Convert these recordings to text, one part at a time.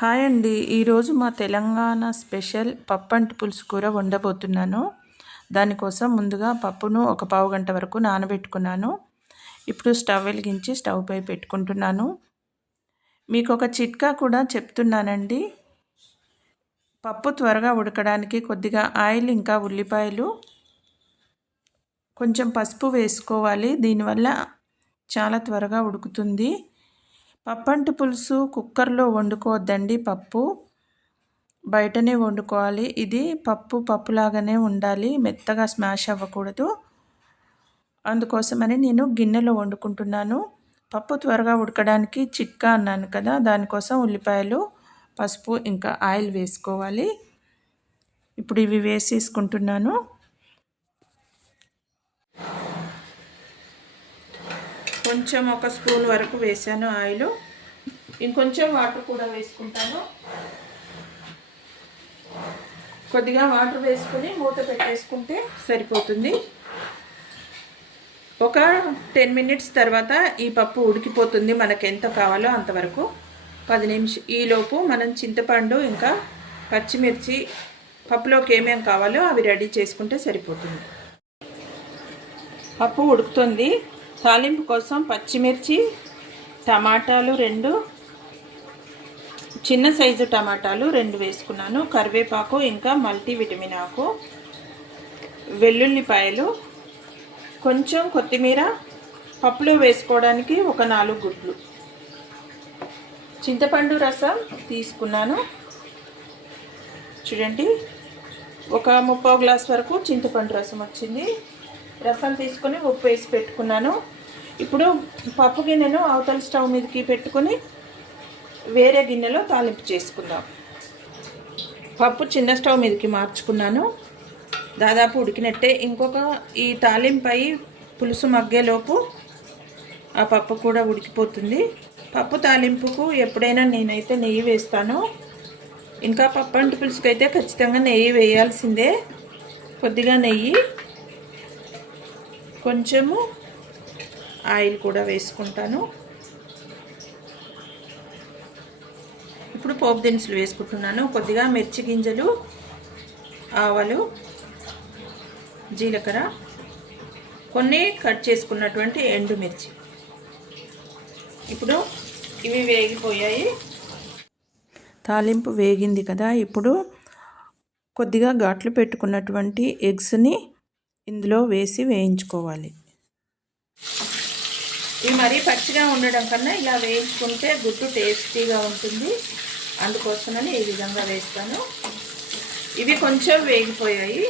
Hi అండి. ఈరోజు మా తెలంగాణ స్పెషల్ పప్పు పప్పంటి పులుసు కూర వండబోతున్నాను. దానికోసం ముందుగా పప్పును ఒక పావు గంట వరకు నానబెట్టుకున్నాను. ఇప్పుడు స్టవ్ వెలిగించి స్టవ్ పై పెట్టుకుంటున్నాను. మీకు ఒక చిట్కా కూడా చెప్తున్నానండి. పప్పు త్వరగా ఉడకడానికి కొద్దిగా ఆయిల్ ఇంకా ఉల్లిపాయలు కొంచెం పసుపు వేసుకోవాలి. దీనివల్ల చాలా త్వరగా ఉడుకుతుంది. పప్పంటి పులుసు కుక్కర్లో వండుకోవద్దండి పప్పు. బయటనే వండుకోవాలి. ఇది పప్పు పప్పులాగానే ఉండాలి. మెత్తగా స్మాష్ అవ్వకూడదు. అందుకోసమని నేను గిన్నెలో వండుకుంటున్నాను. పప్పు త్వరగా ఉడకడానికి చిక్కా అన్నాను కదా దానికోసం ఉల్లిపాయలు పసుపు ఇంకా ఆయిల్ వేసుకోవాలి. ఇప్పుడు ఇవి వేసేసుకుంటున్నాను. కొంచెం ఒక స్పూన్ వరకు వేసాను ఆయిల్. ఇంకొంచెం వాటర్ కూడా వేసుకుంటాను. కొద్దిగా వాటర్ వేసుకుని మూత పెట్టేసుకుంటే సరిపోతుంది. ఒక టెన్ మినిట్స్ తర్వాత ఈ పప్పు ఉడికిపోతుంది మనకు ఎంత కావాలో అంతవరకు పది నిమిషం ఈలోపు మనం చింతపండు ఇంకా పచ్చిమిర్చి పప్పులోకి ఏమేమి కావాలో అవి రెడీ చేసుకుంటే సరిపోతుంది. పప్పు ఉడుకుతుంది. తాలింపు కోసం పచ్చిమిర్చి టమాటాలు రెండు చిన్న సైజు టమాటాలు రెండు వేసుకున్నాను. కరివేపాకు ఇంకా మల్టీవిటమిన్ ఆకు వెల్లుల్లిపాయలు కొంచెం కొత్తిమీర పప్పులో వేసుకోవడానికి ఒక నాలుగు గుడ్లు. చింతపండు రసం తీసుకున్నాను. చూడండి ఒక ముప్పో గ్లాస్ వరకు చింతపండు రసం వచ్చింది. రసం తీసుకొని ఉప్పు వేసి పెట్టుకున్నాను. ఇప్పుడు పప్పు గిన్నెను అవతల స్టవ్ మీదకి పెట్టుకొని వేరే గిన్నెలో తాలింపు చేసుకుందాం. పప్పు చిన్న స్టవ్ మీదకి మార్చుకున్నాను. దాదాపు ఉడికినట్టే. ఇంకొక ఈ తాలింపై పులుసు మగ్గేలోపు ఆ పప్పు కూడా ఉడికిపోతుంది. పప్పు తాలింపుకు ఎప్పుడైనా నేనైతే నెయ్యి వేస్తాను. ఇంకా పప్పు అంటు పులుసుకైతే ఖచ్చితంగా నెయ్యి వేయాల్సిందే. కొద్దిగా నెయ్యి. కొంచెము ఆయిల్ కూడా వేసుకుంటాను. ఇప్పుడు పోపు దినుసులు వేసుకుంటున్నాను. కొద్దిగా మిర్చి గింజలు ఆవలు జీలకర్ర కొన్ని కట్ చేసుకున్నటువంటి ఎండుమిర్చి. ఇప్పుడు ఇవి వేగిపోయాయి. తాలింపు వేగింది కదా ఇప్పుడు కొద్దిగా ఘాట్లు పెట్టుకున్నటువంటి ఎగ్స్ని ఇందులో వేసి వేయించుకోవాలి. ఇవి మరీ పచ్చిగా ఉండడం కన్నా ఇలా వేయించుకుంటే గుడ్డు టేస్టీగా ఉంటుంది. అందుకోసమని ఈ విధంగా వేస్తాను. ఇవి కొంచెం వేగిపోయాయి.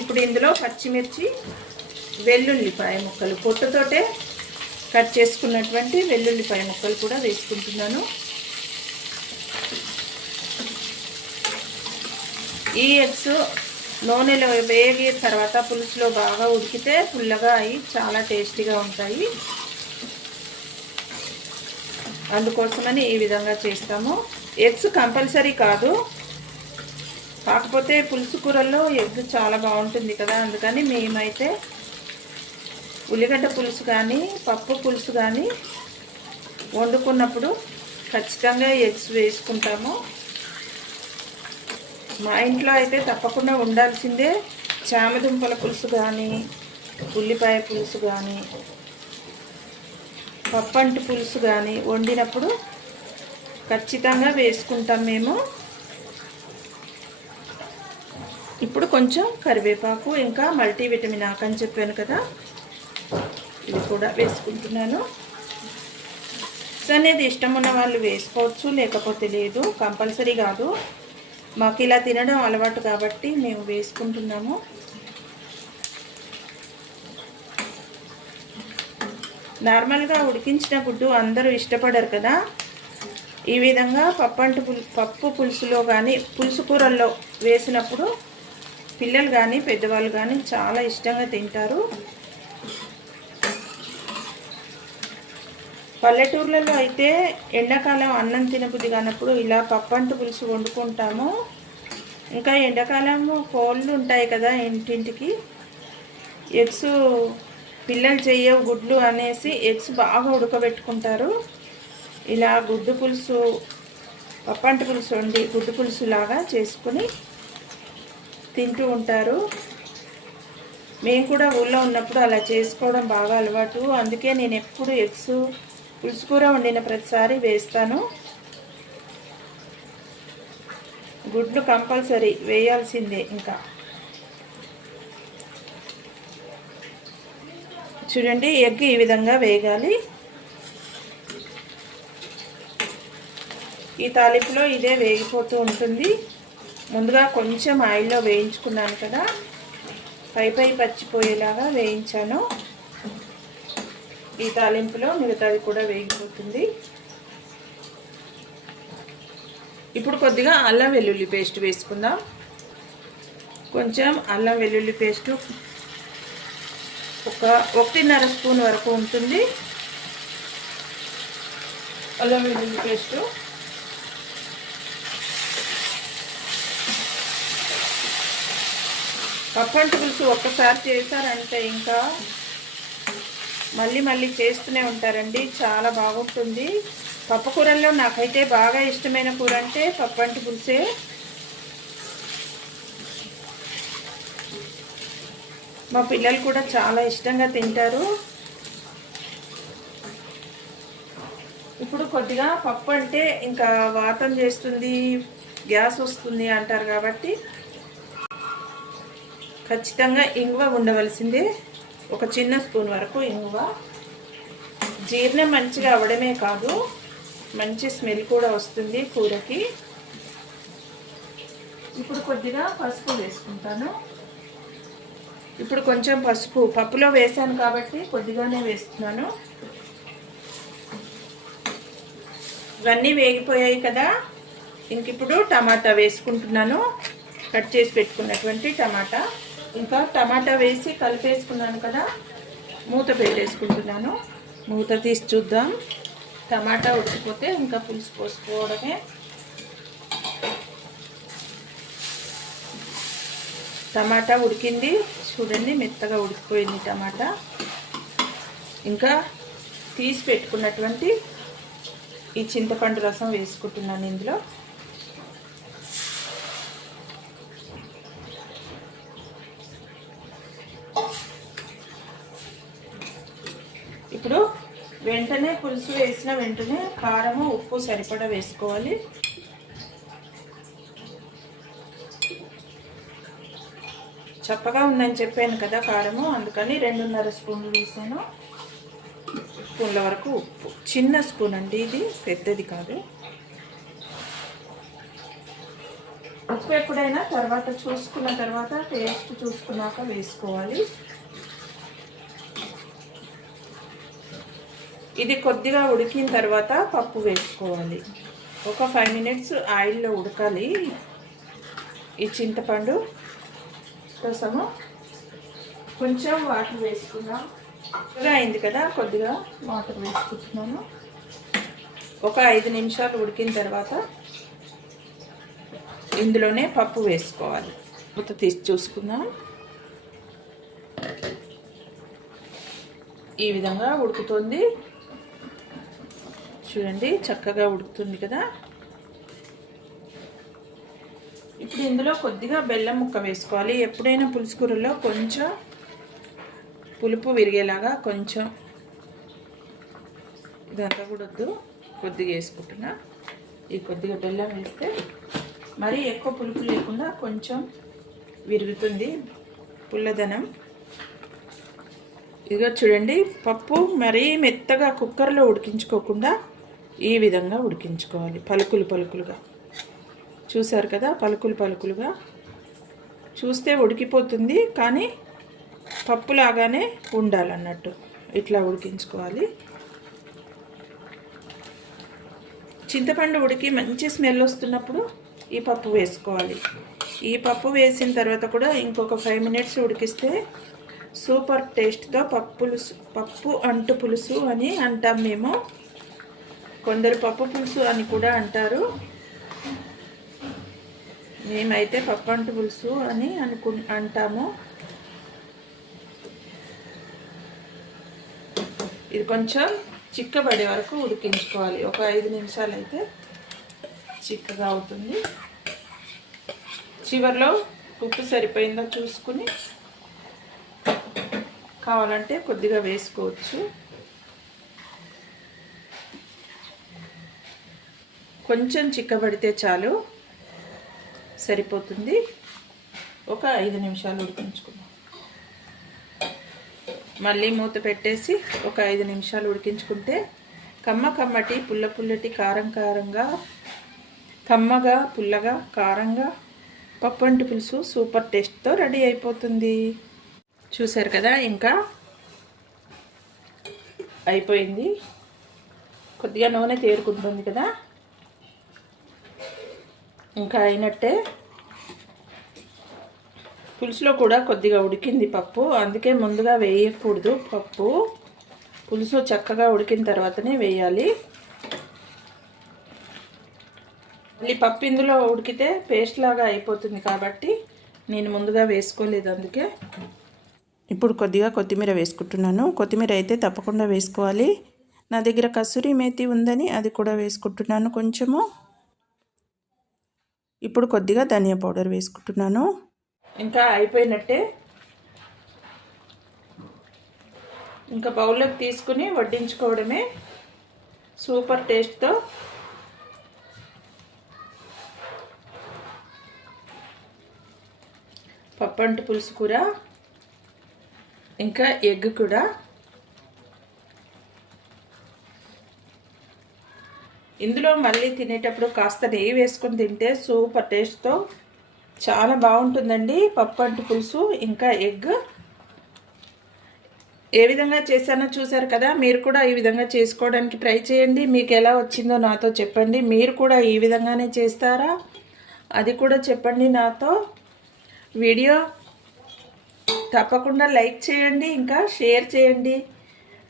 ఇప్పుడు ఇందులో పచ్చిమిర్చి వెల్లుల్లిపాయ ముక్కలు. పొట్టుతోటే కట్ చేసుకున్నటువంటి వెల్లుల్లిపాయ ముక్కలు కూడా వేసుకుంటున్నాను. ఈ ఎగ్స్ నూనెలో వేగి తర్వాత పులుసులో బాగా ఉడికితే పుల్లగా అయి చాలా టేస్టీగా ఉంటాయి. అందుకోసమని ఈ విధంగా చేస్తాము. ఎగ్స్ కంపల్సరీ కాదు. కాకపోతే పులుసు కూరల్లో ఎగ్ చాలా బాగుంటుంది కదా అందుకని మేమైతే ఉల్లిగడ్డ పులుసు కానీ పప్పు పులుసు కానీ వండుకున్నప్పుడు ఖచ్చితంగా ఎగ్స్ వేసుకుంటాము. మా ఇంట్లో అయితే తప్పకుండా ఉండాల్సిందే చామదుంపల పులుసు కానీ ఉల్లిపాయ పులుసు కానీ పప్పంటి పులుసు కానీ వండినప్పుడు ఖచ్చితంగా వేసుకుంటాం మేము. ఇప్పుడు కొంచెం కరివేపాకు ఇంకా మల్టీవిటమిన్ ఆకని చెప్పాను కదా ఇది కూడా వేసుకుంటున్నాను. అనేది ఇష్టం ఉన్న వాళ్ళు వేసుకోవచ్చు లేకపోతే లేదు కంపల్సరీ కాదు. మాకు ఇలా తినడం అలవాటు కాబట్టి మేము వేసుకుంటున్నాము. నార్మల్గా ఉడికించిన గుడ్డు అందరూ ఇష్టపడరు కదా. ఈ విధంగా పప్పంటు పప్పు పులుసులో కానీ పులుసు కూరల్లో వేసినప్పుడు పిల్లలు కానీ పెద్దవాళ్ళు కానీ చాలా ఇష్టంగా తింటారు. పల్లెటూర్లలో అయితే ఎండాకాలం అన్నం తినబుద్ధి కానప్పుడు ఇలా పప్పంటు పులుసు వండుకుంటాము. ఇంకా ఎండాకాలం కోళ్ళు ఉంటాయి కదా ఇంటింటికి. ఎగ్స్ పిల్లలు చెయ్యవు గుడ్లు అనేసి ఎగ్స్ బాగా ఉడకబెట్టుకుంటారు. ఇలా గుడ్డు పులుసు పప్పంటి పులుసు వండి గుడ్డు పులుసు లాగా చేసుకొని తింటూ ఉంటారు. మేము కూడా ఊళ్ళో ఉన్నప్పుడు అలా చేసుకోవడం బాగా అలవాటు. అందుకే నేను ఎప్పుడు ఎగ్స్ పులుసు కూర వండిన ప్రతిసారి వేస్తాను. గుడ్లు కంపల్సరీ వేయాల్సిందే ఇంకా. చూడండి ఎగ్ ఈ విధంగా వేగాలి. ఈ తాలింపులో ఇదే వేగిపోతూ ఉంటుంది. ముందుగా కొంచెం ఆయిల్లో వేయించుకున్నాను కదా. పై పై పచ్చిపోయేలాగా వేయించాను. ఈ తాలింపులో మిగతాది కూడా వేగిపోతుంది. ఇప్పుడు కొద్దిగా అల్లం వెల్లుల్లి పేస్ట్ వేసుకుందాం. కొంచెం అల్లం వెల్లుల్లి పేస్టు ఒక ఒకటిన్నర స్పూన్ వరకు ఉంటుంది. అల్లం వెల్లుల్లి పేస్టు. పప్పంటు పులుసు ఒక్కసారి చేశారంటే ఇంకా మళ్ళీ మళ్ళీ చేస్తూనే ఉంటారండి. చాలా బాగుంటుంది. పప్పు కూరల్లో నాకైతే బాగా ఇష్టమైన కూర అంటే పప్పంటి పులుసే. మా పిల్లలు కూడా చాలా ఇష్టంగా తింటారు. ఇప్పుడు కొద్దిగా పప్పు అంటే ఇంకా వాతం చేస్తుంది గ్యాస్ వస్తుంది అంటారు కాబట్టి ఖచ్చితంగా ఇంగువ ఉండవలసిందే. ఒక చిన్న స్పూన్ వరకు ఇంగువ. జీర్ణం మంచిగా అవ్వడమే కాదు మంచి స్మెల్ కూడా వస్తుంది కూరకి. ఇప్పుడు కొద్దిగా పసుపు వేసుకుంటాను. ఇప్పుడు కొంచెం పసుపు. పప్పులో వేసాను కాబట్టి కొద్దిగానే వేస్తున్నాను. ఇవన్నీ వేగిపోయాయి కదా. ఇంక ఇప్పుడు టమాటా వేసుకుంటున్నాను. కట్ చేసి పెట్టుకున్నటువంటి టమాటా. ఇంకా టమాటా వేసి కలిపేసుకున్నాను కదా మూత పెట్టేసుకుంటున్నాను. మూత తీసి చూద్దాం. టమాటా ఉడికిపోతే ఇంకా పులుసు పోసుకోవడమే. టమాటా ఉడికింది. చూడండి మెత్తగా ఉడికిపోయింది టమాటా. ఇంకా తీసి పెట్టుకున్నటువంటి ఈ చింతపండు రసం వేసుకుంటున్నాను ఇందులో ఇప్పుడు వెంటనే పులుసు వేసిన వెంటనే కారము ఉప్పు సరిపడా వేసుకోవాలి. చప్పగా ఉందని చెప్పాను కదా కారము అందుకని రెండున్నర స్పూన్లు వేసాను. స్పూన్ల వరకు ఉప్పు. చిన్న స్పూన్ అండి ఇది పెద్దది కాదు. ఉప్పు ఎప్పుడైనా తర్వాత చూసుకున్న తర్వాత టేస్ట్ చూసుకున్నాక వేసుకోవాలి. ఇది కొద్దిగా ఉడికిన తర్వాత పప్పు వేసుకోవాలి. ఒక ఫైవ్ మినిట్స్ ఆయిల్లో ఉడకాలి. ఈ చింతపండు కోసము కొంచెం వాటర్ వేసుకుందాం. అయింది కదా? కొద్దిగా వాటర్ వేసుకుంటున్నాను. ఒక ఐదు నిమిషాలు ఉడికిన తర్వాత ఇందులోనే పప్పు వేసుకోవాలి. మొత్తం తీసి చూసుకుందాం. ఈ విధంగా ఉడుకుతుంది. చూడండి చక్కగా ఉడుకుతుంది కదా. ఇప్పుడు ఇందులో కొద్దిగా బెల్లం ముక్క వేసుకోవాలి. ఎప్పుడైనా పులుసుకూరలో కొంచెం పులుపు విరిగేలాగా కొంచెం ఇదంతా కూడా వద్దు కొద్దిగా వేసుకుంటున్నా. ఈ కొద్దిగా బెల్లం వేస్తే మరీ ఎక్కువ పులుపు లేకుండా కొంచెం విరుగుతుంది పుల్లదనం. ఇదిగో చూడండి పప్పు మరీ మెత్తగా కుక్కర్లో ఉడికించుకోకుండా ఈ విధంగా ఉడికించుకోవాలి. పలుకులు పలుకులుగా. చూశారు కదా? పలుకులు పలుకులుగా. చూస్తే ఉడికిపోతుంది కానీ పప్పులాగానే ఉండాలన్నట్టు. ఇట్లా ఉడికించుకోవాలి. చింతపండు ఉడికి మంచి స్మెల్ వస్తున్నప్పుడు ఈ పప్పు వేసుకోవాలి. ఈ పప్పు వేసిన తర్వాత కూడా ఇంకొక ఫైవ్ మినిట్స్ ఉడికిస్తే సూపర్ టేస్ట్తో పప్పు పులుసు పప్పు అంటు పులుసు అని అంటాం మేము. కొందరు పప్పు పులుసు అని కూడా అంటారు. మేమైతే పప్పంటు పులుసు అని అనుకు అంటాము. ఇది కొంచెం చిక్కబడే వరకు ఉడికించుకోవాలి. ఒక ఐదు నిమిషాలు అయితే చిక్కగా అవుతుంది. చివరిలో ఉప్పు సరిపోయిందో చూసుకుని కావాలంటే కొద్దిగా వేసుకోవచ్చు. కొంచెం చిక్కబడితే చాలు. సరిపోతుంది. ఒక ఐదు నిమిషాలు ఉడికించుకుందాం. మళ్ళీ మూత పెట్టేసి ఒక ఐదు నిమిషాలు ఉడికించుకుంటే కమ్మ కమ్మటి పుల్ల పుల్లటి కారం కారంగా కమ్మగా పుల్లగా కారంగా పప్పంటి పులుసు సూపర్ టేస్ట్తో రెడీ అయిపోతుంది. చూసారు కదా ఇంకా అయిపోయింది. కొద్దిగా నూనె తేరుకుంటుంది కదా. ఇంకా అయినట్టే పులుసులో కూడా కొద్దిగా ఉడికింది పప్పు. అందుకే ముందుగా వేయకూడదు పప్పు. పులుసు చక్కగా ఉడికిన తర్వాతనే వేయాలి. మళ్ళీ పప్పు ఇందులో ఉడికితే పేస్ట్ లాగా అయిపోతుంది కాబట్టి నేను ముందుగా వేసుకోలేదు అందుకే. ఇప్పుడు కొద్దిగా కొత్తిమీర వేసుకుంటున్నాను. కొత్తిమీర అయితే తప్పకుండా వేసుకోవాలి. నా దగ్గర కసూరి మేతి ఉందని అది కూడా వేసుకుంటున్నాను కొంచెము. ఇప్పుడు కొద్దిగా ధనియా పౌడర్ వేసుకుంటున్నాను. ఇంకా అయిపోయినట్టే ఇంకా బౌల్లోకి తీసుకుని వడ్డించుకోవడమే సూపర్ టేస్ట్తో. పప్పంటి పులుసు కూర ఇంకా ఎగ్ కూడా. ఇందులో మళ్ళీ తినేటప్పుడు కాస్త నెయ్యి వేసుకొని తింటే సూపర్ టేస్ట్తో చాలా బాగుంటుందండి. పప్పు అంటు పులుసు ఇంకా ఎగ్. ఏ విధంగా చేశానో చూసారు కదా మీరు కూడా ఈ విధంగా చేసుకోవడానికి ట్రై చేయండి. మీకు ఎలా వచ్చిందో నాతో చెప్పండి. మీరు కూడా ఈ విధంగానే చేస్తారా? అది కూడా చెప్పండి నాతో. వీడియో తప్పకుండా లైక్ చేయండి ఇంకా షేర్ చేయండి.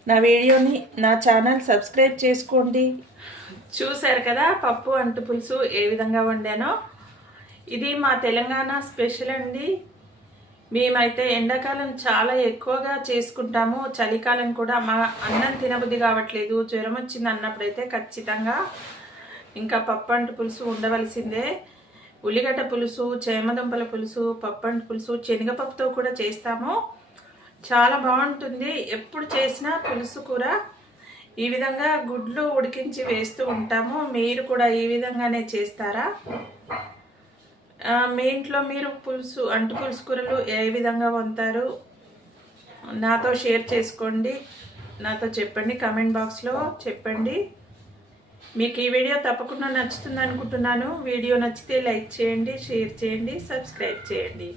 నా వీడియోని నా ఛానల్ సబ్స్క్రైబ్ చేసుకోండి. చూశారు కదా పప్పు అంటు పులుసు ఏ విధంగా వండానో. ఇది మా తెలంగాణ స్పెషల్ అండి. మేమైతే ఎండాకాలం చాలా ఎక్కువగా చేసుకుంటాము. చలికాలం కూడా మా అన్నం తినబుద్ధి కావట్లేదు. జ్వరం వచ్చింది అన్నప్పుడైతే ఖచ్చితంగా ఇంకా పప్పు అంటు పులుసు ఉండవలసిందే. ఉల్లిగడ్డ పులుసు చేమదుంపల పులుసు పప్పు అంటు పులుసు శనగపప్పుతో కూడా చేస్తాము. చాలా బాగుంటుంది. ఎప్పుడు చేసినా పులుసు కూర ఈ విధంగా గుడ్లు ఉడికించి వేస్తూ ఉంటాము. మీరు కూడా ఈ విధంగానే చేస్తారా? మీ ఇంట్లో మీరు పులుసు అంటు పులుసు కూరలు ఏ విధంగా వంతారు నాతో షేర్ చేసుకోండి. నాతో చెప్పండి. కమెంట్ బాక్స్లో చెప్పండి. మీకు ఈ వీడియో తప్పకుండా నచ్చుతుంది అనుకుంటున్నాను. వీడియో నచ్చితే లైక్ చేయండి షేర్ చేయండి సబ్స్క్రైబ్ చేయండి.